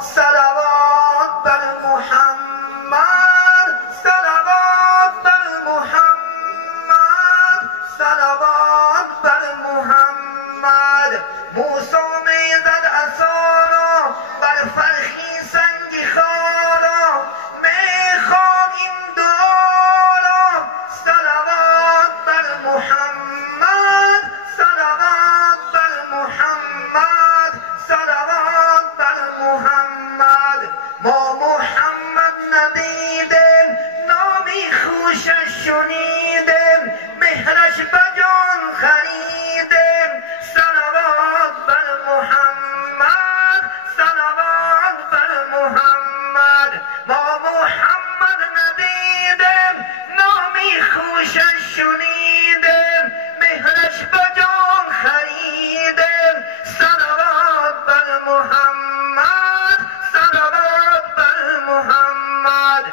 صلوات بر محمد صلوات بر محمد صلوات بر محمد موسی میزد عصا را بر فرخی سنگ خارا میخوان این دعا را صلوات بر محمد صلوات بر محمد صلوات بر محمد ما محمد ندیدیم نامی خوشش شنیدیم مهرش بجان خریدیم صلوات بر محمد صلوات بر محمد ما محمد ندیدیم نامی خوشش شنیدیم مهرش بجان خریدیم صلوات بر محمد صلوات بر محمد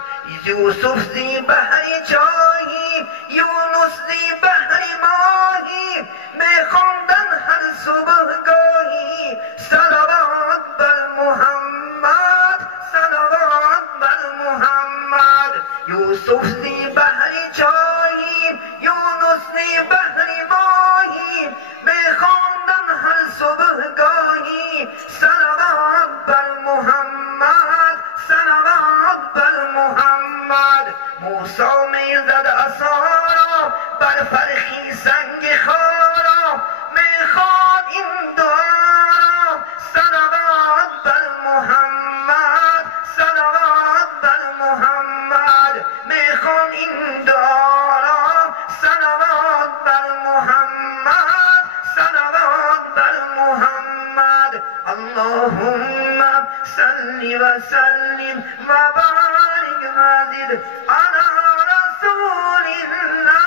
یوسف زی بحری چاهی یونس زی بحری ماهی میخوندن هر صبحگاهی صلوات بر محمد صلوات بر محمد یوسف زی بحری چاهی یونس زی بحری ماهی میخوندن هر صبحگاهی صلوات بر محمد صلوات بر محمد موسی میزد عصا را بر فرخی سنگ خارا میخواد این دعا را صلوات بر محمد صلوات بر محمد میخوان این دعا را صلوات بر محمد صلوات بر محمد اللهم صل وسلم وبارك وزد على رسول الله